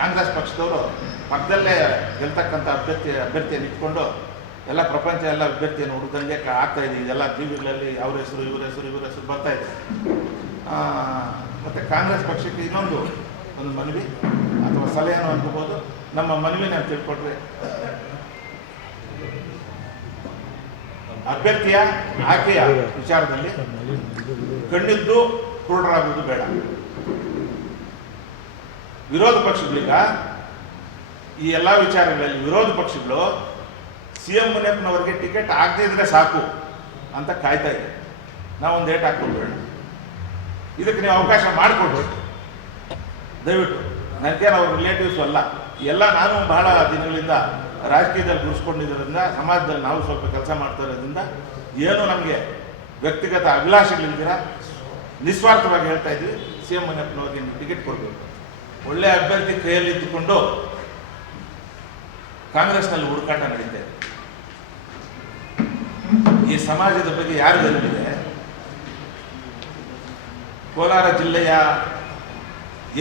ಕಾಂಗ್ರೆಸ್ ಪಕ್ಷದವರು ಪಕ್ಕದಲ್ಲೇ ಗೆಲ್ತಕ್ಕಂಥ ಅಭ್ಯರ್ಥಿಯನ್ನು ಇಟ್ಕೊಂಡು ಎಲ್ಲ ಪ್ರಪಂಚ ಎಲ್ಲ ಅಭ್ಯರ್ಥಿಯನ್ನು ಹುಡುಗಂಗೆ ಆಗ್ತಾ ಇದೆ. ಇದೆಲ್ಲ ಟಿ ವಿಗಳಲ್ಲಿ ಅವ್ರ ಹೆಸರು ಇವ್ರ ಹೆಸರು ಬರ್ತಾ ಇದೆ. ಮತ್ತು ಕಾಂಗ್ರೆಸ್ ಪಕ್ಷಕ್ಕೆ ಇನ್ನೊಂದು ಮನವಿ ಅಥವಾ ಸಲಹೆಯನ್ನು ಅನ್ಕೋಬೋದು. ನಮ್ಮ ಮನವಿನ ತಿಳ್ಕೊಟ್ರೆ ಅಭ್ಯರ್ಥಿಯ ಆಯ್ಕೆಯ ವಿಚಾರದಲ್ಲಿ ಕಣ್ಣಿದ್ದು ಕುರುಡರಾಗುವುದು ಬೇಡ. ವಿರೋಧ ಪಕ್ಷಗಳೀಗ ಈ ಎಲ್ಲ ವಿಚಾರಗಳಲ್ಲಿ ವಿರೋಧ ಪಕ್ಷಗಳು CM ಮುನಿಯಪ್ಪನವರಿಗೆ ಟಿಕೆಟ್ ಆಗದೇ ಇದ್ರೆ ಸಾಕು ಅಂತ ಕಾಯ್ತಾ ಇದೆ. ನಾವೊಂದು ಡೇಟ್ ಹಾಕ್ಕೊಡ್ಬೇಡ, ಇದಕ್ಕೆ ನೀವು ಅವಕಾಶ ಮಾಡಿಕೊಡ್ರಿ ದಯವಿಟ್ಟು. ನನಗೇನು ಅವ್ರ ರಿಲೇಟಿವ್ಸು ಅಲ್ಲ, ಎಲ್ಲ ನಾನು ಬಹಳ ದಿನಗಳಿಂದ ರಾಜಕೀಯದಲ್ಲಿ ಗುರುಸ್ಕೊಂಡಿದ್ದರಿಂದ, ಸಮಾಜದಲ್ಲಿ ನಾವು ಸ್ವಲ್ಪ ಕೆಲಸ ಮಾಡ್ತಾ ಇರೋದ್ರಿಂದ ಏನು ನಮಗೆ ವ್ಯಕ್ತಿಗತ ಅಭಿಲಾಷೆಗಳಿಲ್ದಿರ ನಿಸ್ವಾರ್ಥವಾಗಿ ಹೇಳ್ತಾ ಇದ್ವಿ, CM ಮುನಿಯಪ್ಪನವ್ರಿಗೆ ಟಿಕೆಟ್ ಕೊಡಬೇಕು. ಒಳ್ಳೆ ಅಭ್ಯರ್ಥಿ ಕೈಯಲ್ಲಿ ಇದ್ದುಕೊಂಡು ಕಾಂಗ್ರೆಸ್ನಲ್ಲಿ ಹುಡುಕಾಟ ನಡೀತಾ ಇದೆ. ಈ ಸಮಾಜದ ಬಗ್ಗೆ ಯಾರು ಗೊತ್ತಿದೆ? ಕೋಲಾರ ಜಿಲ್ಲೆಯ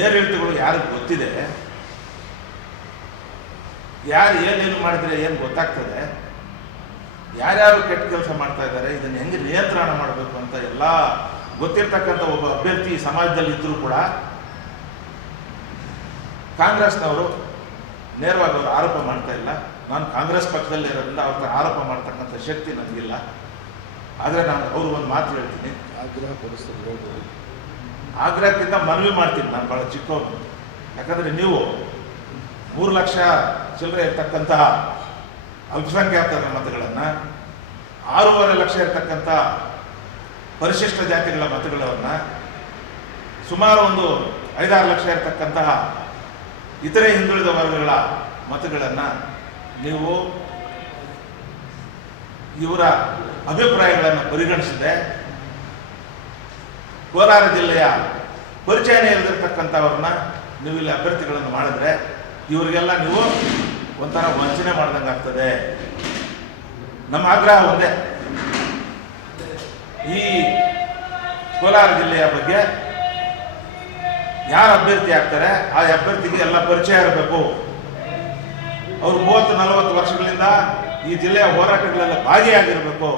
ಏರಿಳಿತಗಳು ಯಾರಿಗೆ ಗೊತ್ತಿದೆ? ಯಾರು ಏನೇನು ಮಾಡಿದ್ರೆ ಏನು ಗೊತ್ತಾಗ್ತದೆ? ಯಾರ್ಯಾರು ಕೆಟ್ಟ ಕೆಲಸ ಮಾಡ್ತಾ ಇದ್ದಾರೆ, ಇದನ್ನು ಹೆಂಗೆ ನಿಯಂತ್ರಣ ಮಾಡಬೇಕು ಅಂತ ಎಲ್ಲ ಗೊತ್ತಿರ್ತಕ್ಕಂಥ ಒಬ್ಬ ಅಭ್ಯರ್ಥಿ ಸಮಾಜದಲ್ಲಿ ಇದ್ದರೂ ಕೂಡ ಕಾಂಗ್ರೆಸ್ನವರು ನೇರವಾಗಿ ಅವರು ಆರೋಪ ಮಾಡ್ತಾ ಇಲ್ಲ. ನಾನು ಕಾಂಗ್ರೆಸ್ ಪಕ್ಷದಲ್ಲಿ ಇರೋದ್ರಿಂದ ಅವ್ರ ಆರೋಪ ಮಾಡ್ತಕ್ಕಂಥ ಶಕ್ತಿ ನನಗಿಲ್ಲ. ಆದರೆ ನಾನು ಅವರು ಒಂದು ಮಾತು ಹೇಳ್ತೀನಿ, ಆಗ್ರಹಕ್ಕಿಂತ ಮನವಿ ಮಾಡ್ತೀನಿ. ನಾನು ಭಾಳ ಚಿಕ್ಕವನು. ಯಾಕಂದರೆ ನೀವು 3 ಲಕ್ಷ ಚಿಲ್ಲರೆ ಇರ್ತಕ್ಕಂತಹ ಅಲ್ಪಸಂಖ್ಯಾತರ ಮತಗಳನ್ನು, 6.5 ಲಕ್ಷ ಇರ್ತಕ್ಕಂಥ ಪರಿಶಿಷ್ಟ ಜಾತಿಗಳ ಮತಗಳನ್ನು, ಸುಮಾರು ಒಂದು 5-6 ಲಕ್ಷ ಇರ್ತಕ್ಕಂತಹ ಇತರೆ ಹಿಂದುಳಿದ ವರ್ಗಗಳ ಮತಗಳನ್ನು ನೀವು ಇವರ ಅಭಿಪ್ರಾಯಗಳನ್ನು ಪರಿಗಣಿಸಿದೆ. ಕೋಲಾರ ಜಿಲ್ಲೆಯ ಪರಿಚಯನೇ ಇಲ್ಲದಿರ್ತಕ್ಕಂಥವ್ರನ್ನ ನೀವು ಇಲ್ಲಿ ಅಭ್ಯರ್ಥಿಗಳನ್ನು ಮಾಡಿದ್ರೆ ಇವರಿಗೆಲ್ಲ ನೀವು ಒಂಥರ ವಂಚನೆ ಮಾಡ್ದಂಗೆ ಆಗ್ತದೆ. ನಮ್ಮ ಆಗ್ರಹ ಒಂದೇ, ಈ ಕೋಲಾರ ಜಿಲ್ಲೆಯ ಬಗ್ಗೆ ಯಾರು ಅಭ್ಯರ್ಥಿ ಆಗ್ತಾರೆ ಆ ಅಭ್ಯರ್ಥಿಗೆ ಎಲ್ಲ ಪರಿಚಯ ಇರಬೇಕು. ಅವರು 30-40 ವರ್ಷಗಳಿಂದ ಈ ಜಿಲ್ಲೆಯ ಹೋರಾಟಗಳೆಲ್ಲ ಭಾಗಿಯಾಗಿರಬೇಕು.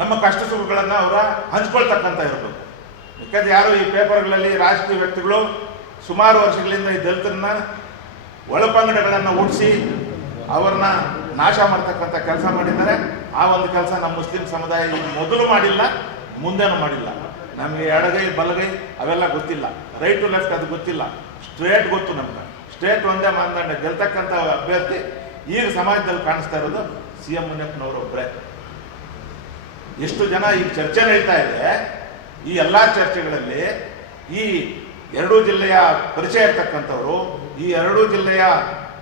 ನಮ್ಮ ಕಷ್ಟ ಸುಖಗಳನ್ನು ಅವರ ಹಂಚ್ಕೊಳ್ತಕ್ಕಂಥ ಇರಬೇಕು. ಯಾಕಂದ್ರೆ ಯಾರು ಈ ಪೇಪರ್ಗಳಲ್ಲಿ ರಾಜಕೀಯ ವ್ಯಕ್ತಿಗಳು ಸುಮಾರು ವರ್ಷಗಳಿಂದ ಈ ದಲಿತರನ್ನ ಒಳಪಂಗಡಗಳನ್ನು ಹುಟ್ಟಿಸಿ ಅವ್ರನ್ನ ನಾಶ ಮಾಡ್ತಕ್ಕಂಥ ಕೆಲಸ ಮಾಡಿದ್ದಾರೆ. ಆ ಒಂದು ಕೆಲಸ ನಮ್ಮ ಮುಸ್ಲಿಂ ಸಮುದಾಯ ಮೊದಲು ಮಾಡಿಲ್ಲ, ಮುಂದೇನೂ ಮಾಡಿಲ್ಲ. ನಮಗೆ ಎಡಗೈ ಬಲಗೈ ಅವೆಲ್ಲ ಗೊತ್ತಿಲ್ಲ, ರೈಟ್ ಟು ಲೆಫ್ಟ್ ಅದು ಗೊತ್ತಿಲ್ಲ, ಸ್ಟ್ರೇಟ್ ಗೊತ್ತು. ನಮ್ಗೆ ಸ್ಟ್ರೇಟ್ ಒಂದೇ ಮಾನದಂಡ. ಗೆಲ್ತಕ್ಕಂಥ ಅಭ್ಯರ್ಥಿ ಈಗ ಸಮಾಜದಲ್ಲಿ ಕಾಣಿಸ್ತಾ ಇರೋದು CM ಮುನಿಯಪ್ಪನವರು ಒಬ್ಬರೇ. ಎಷ್ಟು ಜನ ಈಗ ಚರ್ಚೆ ನಡೀತಾ ಇದೆ, ಈ ಎಲ್ಲ ಚರ್ಚೆಗಳಲ್ಲಿ ಈ 2 ಜಿಲ್ಲೆಯ ಪರಿಚಯ ಇರ್ತಕ್ಕಂಥವ್ರು, ಈ 2 ಜಿಲ್ಲೆಯ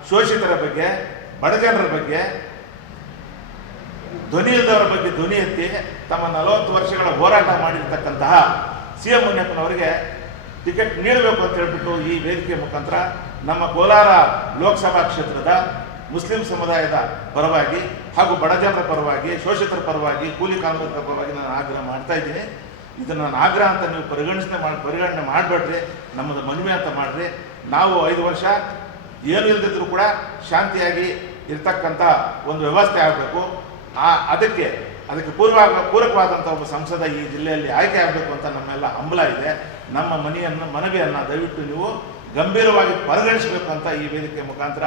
ಶೋಷಿತರ ಬಗ್ಗೆ, ಬಡಜನರ ಬಗ್ಗೆ, ಧ್ವನಿ ಇಲ್ಲದವರ ಬಗ್ಗೆ ಧ್ವನಿ ಎತ್ತಿ ತಮ್ಮ 40 ವರ್ಷಗಳ ಹೋರಾಟ ಮಾಡಿರ್ತಕ್ಕಂತಹ CM ಮುನಿಯಪ್ಪನವರಿಗೆ ಟಿಕೆಟ್ ನೀಡಬೇಕು ಅಂತ ಹೇಳ್ಬಿಟ್ಟು ಈ ವೇದಿಕೆ ಮುಖಾಂತರ ನಮ್ಮ ಕೋಲಾರ ಲೋಕಸಭಾ ಕ್ಷೇತ್ರದ ಮುಸ್ಲಿಂ ಸಮುದಾಯದ ಪರವಾಗಿ ಹಾಗೂ ಬಡಜನರ ಪರವಾಗಿ, ಶೋಷಿತರ ಪರವಾಗಿ, ಕೂಲಿ ಕಾರ್ಮಿಕರ ಪರವಾಗಿ ನಾನು ಆಗ್ರಹ ಮಾಡ್ತಾ ಇದ್ದೀನಿ. ಇದನ್ನು ನಾನು ಆಗ್ರಹ ಅಂತ ನೀವು ಪರಿಗಣನೆ ಮಾಡಬೇಡ್ರಿ, ನಮ್ಮದು ಮನವಿ ಅಂತ ಮಾಡಿರಿ. ನಾವು 5 ವರ್ಷ ಏನು ಇಲ್ಲದಿದ್ರೂ ಕೂಡ ಶಾಂತಿಯಾಗಿ ಇರ್ತಕ್ಕಂಥ ಒಂದು ವ್ಯವಸ್ಥೆ ಆಗಬೇಕು. ಅದಕ್ಕೆ ಪೂರಕವಾದಂಥ ಒಬ್ಬ ಸಂಸದ ಈ ಜಿಲ್ಲೆಯಲ್ಲಿ ಆಯ್ಕೆ ಆಗಬೇಕು ಅಂತ ನಮ್ಮೆಲ್ಲ ಹಂಬಲ ಇದೆ. ನಮ್ಮ ಮನವಿಯನ್ನು ದಯವಿಟ್ಟು ನೀವು ಗಂಭೀರವಾಗಿ ಪರಿಗಣಿಸಬೇಕು ಅಂತ ಈ ವೇದಿಕೆ ಮುಖಾಂತರ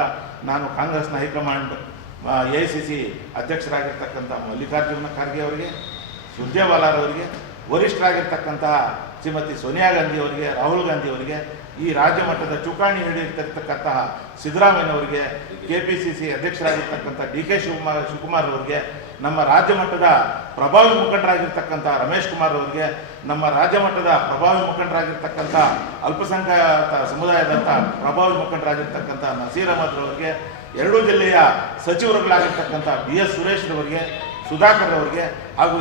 ನಾನು ಕಾಂಗ್ರೆಸ್ನ ಹೈಕಮಾಂಡ್ AICC ಅಧ್ಯಕ್ಷರಾಗಿರ್ತಕ್ಕಂಥ ಮಲ್ಲಿಕಾರ್ಜುನ ಖರ್ಗೆ ಅವರಿಗೆ, ಸುರ್ಜೇವಾಲಾರವರಿಗೆ, ವರಿಷ್ಠರಾಗಿರ್ತಕ್ಕಂತಹ ಶ್ರೀಮತಿ ಸೋನಿಯಾ ಗಾಂಧಿ ಅವರಿಗೆ, ರಾಹುಲ್ ಗಾಂಧಿ ಅವರಿಗೆ, ಈ ರಾಜ್ಯ ಮಟ್ಟದ ಚುಕ್ಕಾಣಿ ಹಿಡಿದಿರ್ತಕ್ಕಂತಹ ಸಿದ್ದರಾಮಯ್ಯನವರಿಗೆ, KPCC ಅಧ್ಯಕ್ಷರಾಗಿರ್ತಕ್ಕಂಥ DK ಶಿವಕುಮಾರ್ ಅವರಿಗೆ, ನಮ್ಮ ರಾಜ್ಯ ಮಟ್ಟದ ಪ್ರಭಾವಿ ಮುಖಂಡರಾಗಿರ್ತಕ್ಕಂಥ ರಮೇಶ್ ಕುಮಾರ್ ಅವರಿಗೆ, ನಮ್ಮ ರಾಜ್ಯ ಮಟ್ಟದ ಪ್ರಭಾವಿ ಮುಖಂಡರಾಗಿರ್ತಕ್ಕಂಥ ಅಲ್ಪಸಂಖ್ಯಾತ ಸಮುದಾಯದಂಥ ಪ್ರಭಾವಿ ಮುಖಂಡರಾಗಿರ್ತಕ್ಕಂಥ ನಸೀರ್ ಅಹಮದ್ ಅವರಿಗೆ, 2 ಜಿಲ್ಲೆಯ ಸಚಿವರುಗಳಾಗಿರ್ತಕ್ಕಂಥ BS ಸುರೇಶ್ ಅವರಿಗೆ, ಸುಧಾಕರ್ ಅವರಿಗೆ, ಹಾಗೂ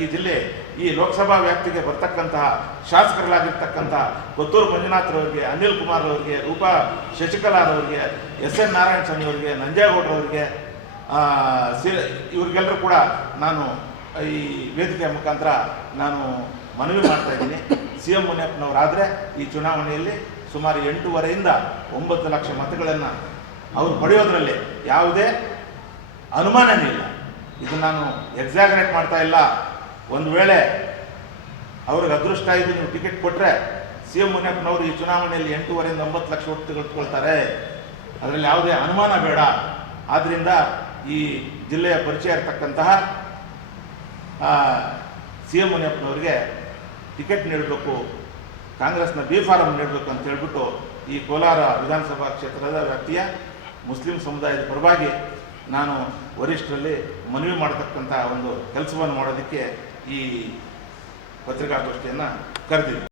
ಈ ಜಿಲ್ಲೆ ಈ ಲೋಕಸಭಾ ವ್ಯಾಪ್ತಿಗೆ ಬರ್ತಕ್ಕಂತಹ ಶಾಸಕರಾಗಿರ್ತಕ್ಕಂತಹ ಕೊತ್ತೂರು ಮಂಜುನಾಥ್ರವರಿಗೆ, ಅನಿಲ್ ಕುಮಾರ್ ಅವರಿಗೆ, ರೂಪಾ ಶಶಿಕಲಾರವರಿಗೆ, SN ನಾರಾಯಣ ಸ್ವಾಮಿ ಅವರಿಗೆ, ನಂಜೇಗೌಡರವರಿಗೆ, ಇವ್ರಿಗೆಲ್ಲರೂ ಕೂಡ ನಾನು ಈ ವೇದಿಕೆಯ ಮುಖಾಂತರ ನಾನು ಮನವಿ ಮಾಡ್ತಾ ಇದ್ದೀನಿ. CM ಮುನಿಯಪ್ಪನವರಾದರೆ ಈ ಚುನಾವಣೆಯಲ್ಲಿ ಸುಮಾರು 8.5ರಿಂದ 9 ಲಕ್ಷ ಮತಗಳನ್ನು ಅವರು ಪಡೆಯೋದ್ರಲ್ಲಿ ಯಾವುದೇ ಅನುಮಾನನೇ ಇಲ್ಲ. ಇದು ನಾನು ಎಕ್ಸಾಗರೇಟ್ ಮಾಡ್ತಾ ಇಲ್ಲ. ಒಂದು ವೇಳೆ ಅವ್ರಿಗೆ ಅದೃಷ್ಟ ಇದು ನೀವು ಟಿಕೆಟ್ ಕೊಟ್ಟರೆ ಸಿ ಎಂ ಮುನಿಯಪ್ಪನವರು ಈ ಚುನಾವಣೆಯಲ್ಲಿ 8.5ರಿಂದ 9 ಲಕ್ಷ ಓಟ್ ತೆಗೆದುಕೊಳ್ತಾರೆ, ಅದರಲ್ಲಿ ಯಾವುದೇ ಅನುಮಾನ ಬೇಡ. ಆದ್ದರಿಂದ ಈ ಜಿಲ್ಲೆಯ ಪರಿಚಯ ಇರತಕ್ಕಂತಹ ಸಿ ಎಂ ಮುನಿಯಪ್ಪನವರಿಗೆ ಟಿಕೆಟ್ ನೀಡಬೇಕು, ಕಾಂಗ್ರೆಸ್ನ ಬಿ ಫಾರಂ ನೀಡಬೇಕು ಅಂತ ಹೇಳ್ಬಿಟ್ಟು ಈ ಕೋಲಾರ ವಿಧಾನಸಭಾ ಕ್ಷೇತ್ರದ ವ್ಯಾಪ್ತಿಯ ಮುಸ್ಲಿಂ ಸಮುದಾಯದ ಪರವಾಗಿ ನಾನು ವರಿಷ್ಠರಲ್ಲಿ ಮನವಿ ಮಾಡತಕ್ಕಂಥ ಒಂದು ಕೆಲಸವನ್ನು ಮಾಡೋದಕ್ಕೆ ಈ ಪತ್ರಿಕಾಗೋಷ್ಠಿಯನ್ನು ಕರೆದಿದ್ದೆ.